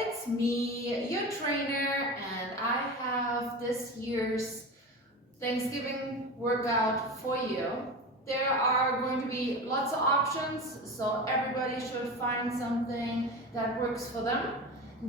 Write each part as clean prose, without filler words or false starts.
it's me, your trainer, and I have this year's Thanksgiving workout for you. There are going to be lots of options, so everybody should find something that works for them.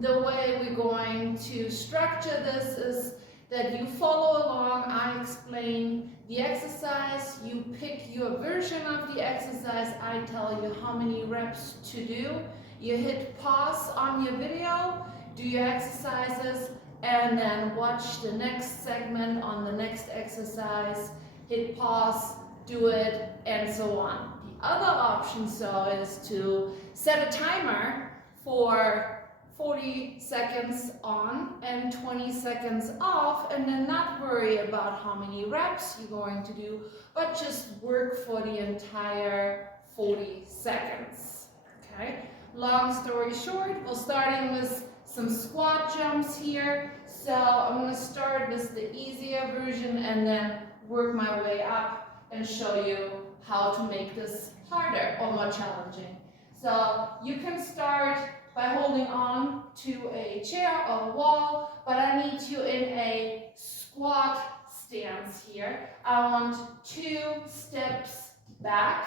The way we're going to structure this is that you follow along, I explain the exercise, you pick your version of the exercise, I tell you how many reps to do, you hit pause on your video, do your exercises, and then watch the next segment on the next exercise, hit pause, do it, and so on. The other option is to set a timer for 40 seconds on and 20 seconds off, and then not worry about how many reps you're going to do, but just work for the entire 40 seconds. Okay? Long story short, we're starting with some squat jumps here. So I'm going to start with the easier version and then work my way up and show you how to make this harder or more challenging. So you can start by holding on to a chair or a wall, but I need you in a squat stance here. I want 2 steps back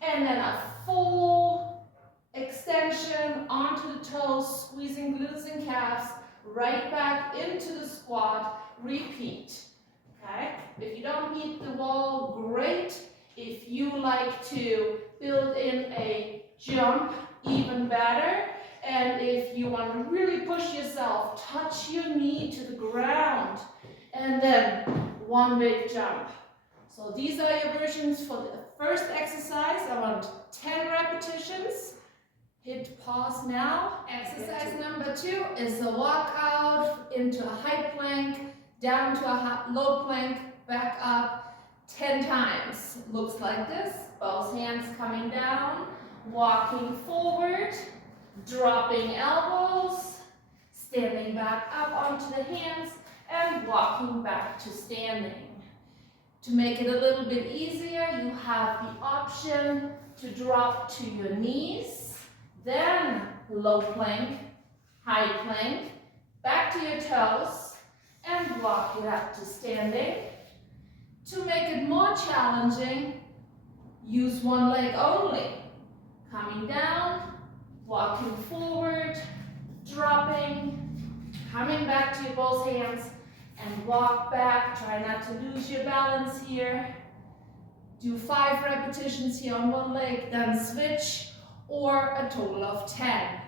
and then a full extension onto the toes, squeezing glutes and calves, right back into the squat, repeat. Okay? If you don't need the wall, great. If you like to build in a jump, even better. And if you want to really push yourself, touch your knee to the ground and then one big jump. So these are your versions for the first exercise. I want 10 repetitions. Hit pause now. Exercise number 2 is a walkout into a high plank, down to a low plank, back up 10 times. Looks like this. Both hands coming down, walking forward, dropping elbows, standing back up onto the hands, and walking back to standing. To make it a little bit easier, you have the option to drop to your knees, then low plank, high plank, back to your toes, and walk it up to standing. To make it more challenging, use one leg only. Coming down, walking forward, dropping, coming back to your both hands, and walk back. Try not to lose your balance here. Do 5 repetitions here on one leg, then switch, or a total of 10.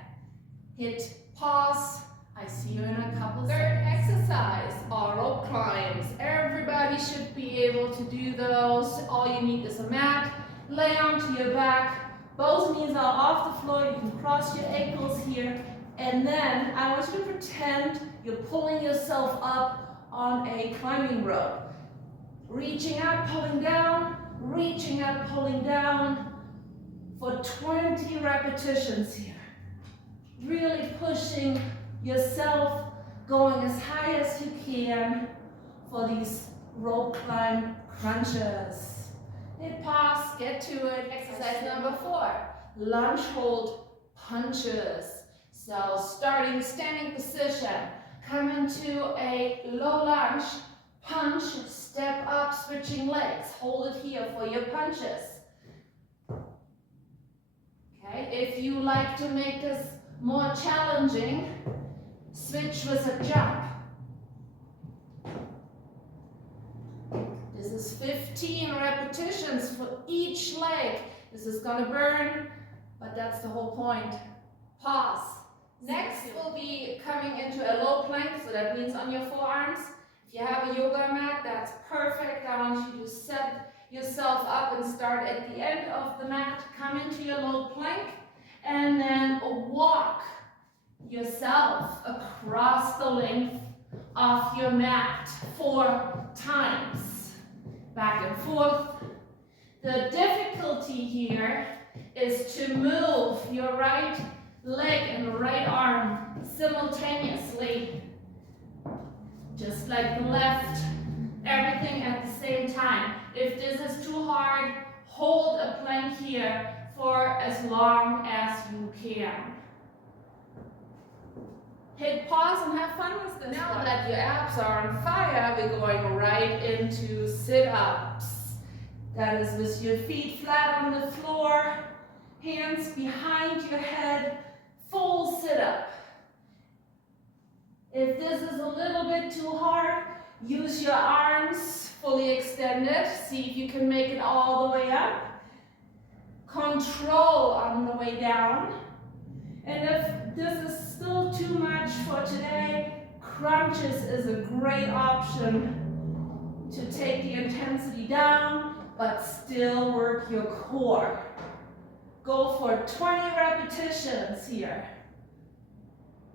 Hit pause. I see you in a couple seconds. Third exercise are rope climbs. Everybody should be able to do those. All you need is a mat. Lay onto your back. Both knees are off the floor. You can cross your ankles here. And then I want you to pretend you're pulling yourself up on a climbing rope. Reaching up, pulling down, reaching up, pulling down for 20 repetitions here. Really pushing yourself, going as high as you can for these rope climb crunches. Hit pause, get to it. Exercise number 4, lunge hold punches. So starting standing position, come into a low lunge, punch, step up, switching legs. Hold it here for your punches. Okay, if you like to make this more challenging, switch with a jump. This is 15 repetitions for each leg. This is gonna burn, but that's the whole point. Pause. Next will be coming into a low plank, so that means on your forearms. If you have a yoga mat, that's perfect. I want you to set yourself up and start at the end of the mat. Come into your low plank and then walk yourself across the length of your mat 4 times. Back and forth. The difficulty here is to move your right leg and right arm simultaneously. Just like the left, everything at the same time. If this is too hard, hold a plank here for as long as you can. Hit pause and have fun with this. Now that your abs are on fire, we're going right into sit-ups. That is with your feet flat on the floor, hands behind your head, full sit-up. If this is a little bit too hard, use your arms fully extended. See if you can make it all the way up. Control on the way down. And if this is still too much for today, crunches is a great option to take the intensity down, but still work your core. Go for 20 repetitions here.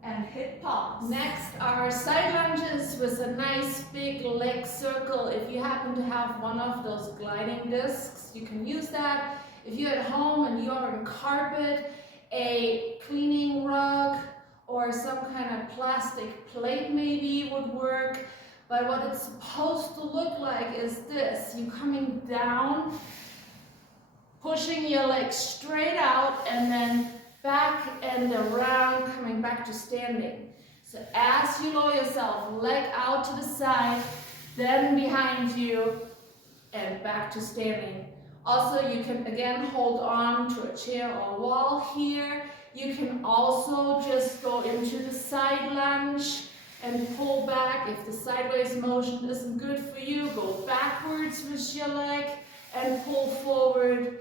And hit pause. Next are side lunges with a nice big leg circle. If you happen to have one of those gliding discs, you can use that. If you're at home and you're on carpet, a cleaning rug or some kind of plastic plate maybe would work. But what it's supposed to look like is this. You coming down, pushing your legs straight out, and then back and around, coming back to standing. So as you lower yourself, leg out to the side, then behind you, and back to standing. Also, you can again hold on to a chair or wall here. You can also just go into the side lunge and pull back. If the sideways motion isn't good for you, go backwards with your leg and pull forward.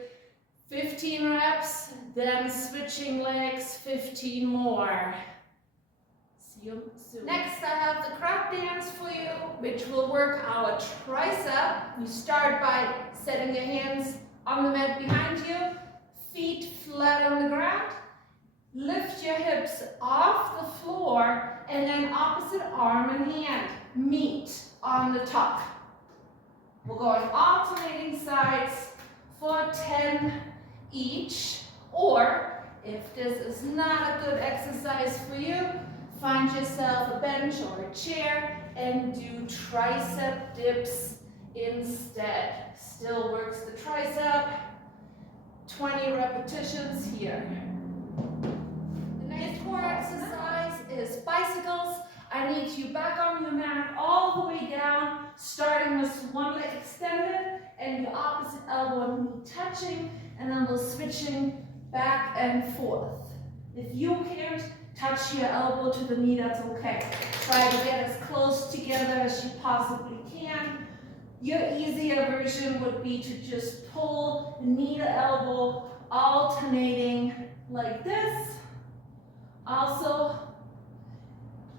15 reps, then switching legs, 15 more. See you soon. Next, I have the crab dance for you, which will work our tricep. You start by setting your hands on the mat behind you, feet flat on the ground. Lift your hips off the floor, and then opposite arm and hand meet on the top. We're going alternating sides for 10 each, or if this is not a good exercise for you, find yourself a bench or a chair and do tricep dips instead. Still works the tricep. 20 repetitions here. The next core exercise is bicycles. I need you back on your mat all the way down, starting with one leg extended and the opposite elbow and knee touching, and then we're switching back and forth. If you can't touch your elbow to the knee, that's okay. Try to get as close together as you possibly can. Your easier version would be to just pull the knee to elbow, alternating like this. Also,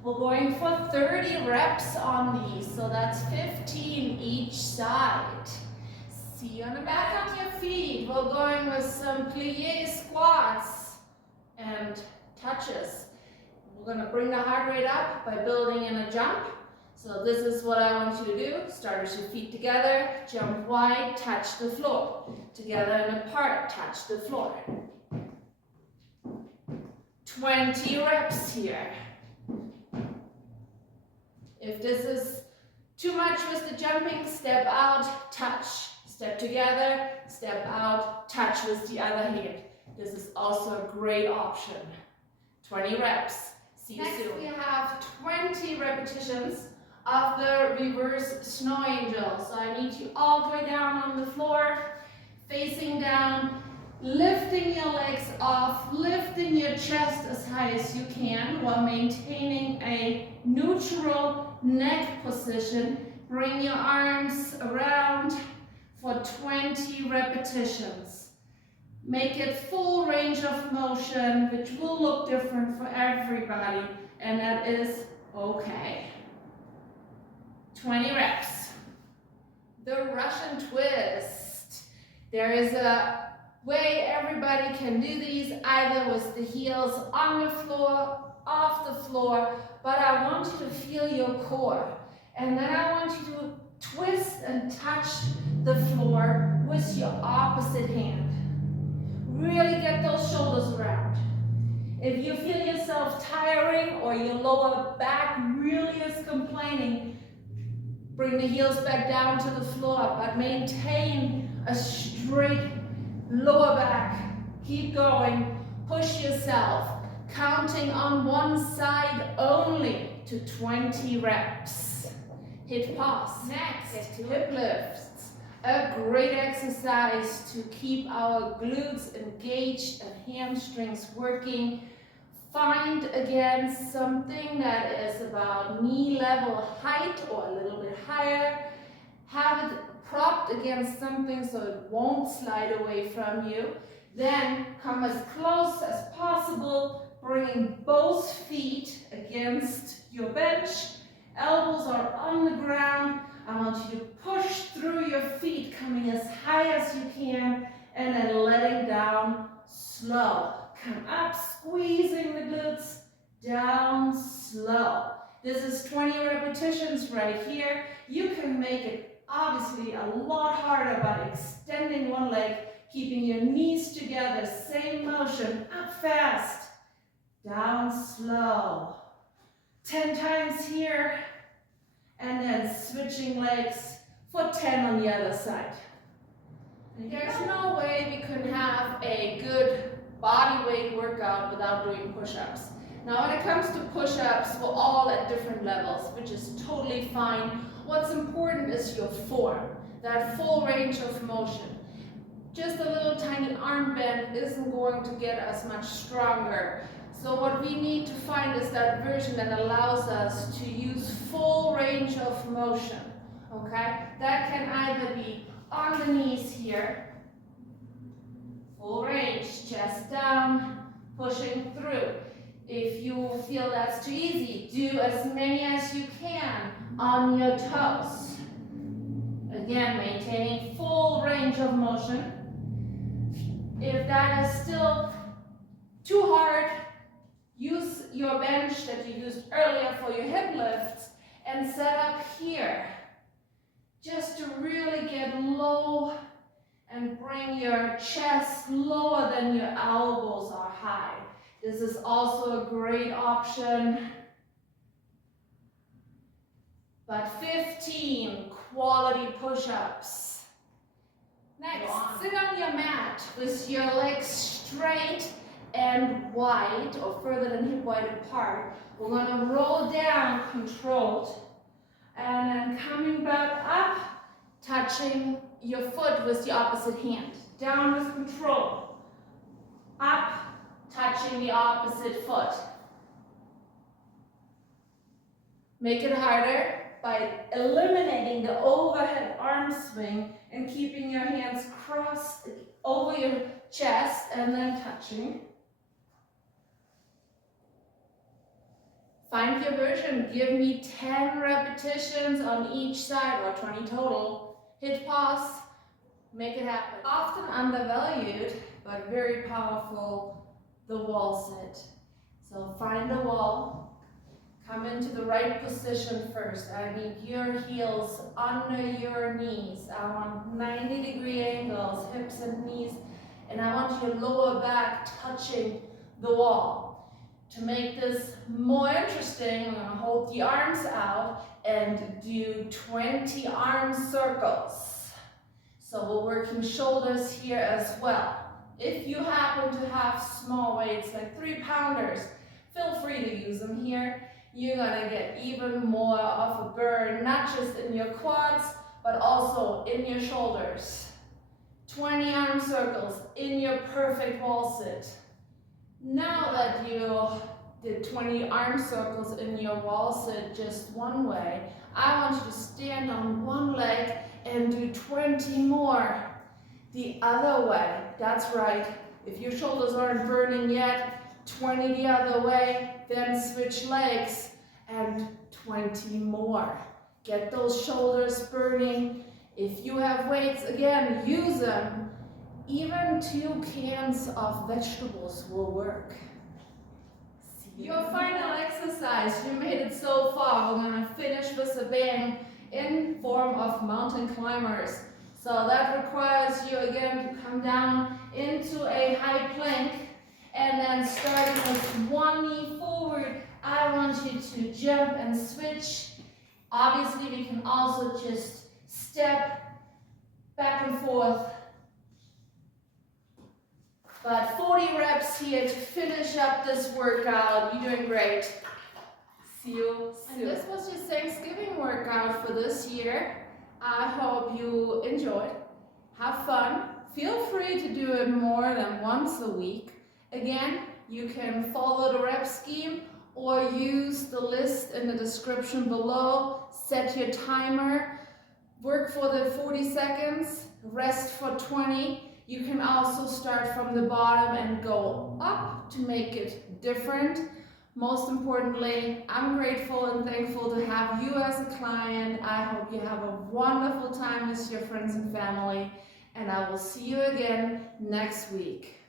we're going for 30 reps on these, so that's 15 each side. See you on the back on your feet. We're going with some plie squats and touches. We're going to bring the heart rate up by building in a jump. So this is what I want you to do. Start with your feet together, jump wide, touch the floor. Together and apart, touch the floor. 20 reps here. If this is too much with the jumping, step out, touch. Step together, step out, touch with the other hand. This is also a great option. 20 reps. See you soon. Next we have 20 repetitions of the reverse snow angel. So I need you all the way down on the floor, facing down, lifting your legs off, lifting your chest as high as you can while maintaining a neutral neck position. Bring your arms around for 20 repetitions. Make it full range of motion, which will look different for everybody, and that is okay. 20 reps. The Russian twist. There is a way everybody can do these, either with the heels on the floor, off the floor, but I want you to feel your core. And then I want you to twist and touch the floor with your opposite hand. Really get those shoulders around. If you feel yourself tiring or your lower back really is complaining, bring the heels back down to the floor, but maintain a straight lower back. Keep going. Push yourself. Counting on 1 one side only to 20 reps. Hit pause. Next, hip lifts. A great exercise to keep our glutes engaged and hamstrings working. Find again something that is about knee level height or a little bit higher. Have it propped against something so it won't slide away from you. Then come as close as possible, bringing both feet against your bench. Elbows are on the ground. I want you to push through your feet, coming as high as you can, and then letting down slow. Come up, squeezing the glutes, down slow. This is 20 repetitions right here. You can make it obviously a lot harder by extending one leg, keeping your knees together, same motion, up fast, down slow. 10 times here, and then switching legs for 10 on the other side. There's no way we could have a good body weight workout without doing push-ups. Now when it comes to push-ups, we're all at different levels, which is totally fine. What's important is your form, that full range of motion. Just a little tiny arm bend isn't going to get us much stronger. So what we need to find is that version that allows us to use full range of motion, okay? That can either be on the knees here, full range, chest down, pushing through. If you feel that's too easy, do as many as you can on your toes. Again, maintaining full range of motion. If that is still too hard, use your bench that you used earlier for your hip lifts and set up here. Just to really get low and bring your chest lower than your elbows are high. This is also a great option. But 15 quality push-ups. Next, sit on your mat with your legs straight and wide, or further than hip wide apart. We're going to roll down controlled, and then coming back up, touching your foot with the opposite hand. Down with control. Up, touching the opposite foot. Make it harder by eliminating the overhead arm swing and keeping your hands crossed over your chest and then touching. Find your version. Give me 10 repetitions on each side, or 20 total. Hit pause. Make it happen. Often undervalued, but very powerful, the wall sit. So find the wall. Come into the right position first. I need your heels under your knees. I want 90-degree angles, hips and knees, and I want your lower back touching the wall. To make this more interesting, I'm going to hold the arms out and do 20 arm circles. So we're working shoulders here as well. If you happen to have small weights like 3-pounders, feel free to use them here. You're going to get even more of a burn, not just in your quads, but also in your shoulders. 20 arm circles in your perfect wall sit. Now that you did 20 arm circles in your wall sit just one way, I want you to stand on one leg and do 20 more the other way. That's right. If your shoulders aren't burning yet, 20 the other way, then switch legs and 20 more. Get those shoulders burning. If you have weights, again, use them. Even 2 cans of vegetables will work. Your final exercise, you made it so far. We're going to finish with a bang in form of mountain climbers. So that requires you again to come down into a high plank, and then starting with one knee forward, I want you to jump and switch. Obviously, we can also just step back and forth. But 40 reps here to finish up this workout. You're doing great. See you And soon. this was your Thanksgiving workout for this year. I hope you enjoyed. Have fun. Feel free to do it more than once a week. Again, you can follow the rep scheme or use the list in the description below. Set your timer. Work for the 40 seconds. Rest for 20. You can also start from the bottom and go up to make it different. Most importantly, I'm grateful and thankful to have you as a client. I hope you have a wonderful time with your friends and family, and I will see you again next week.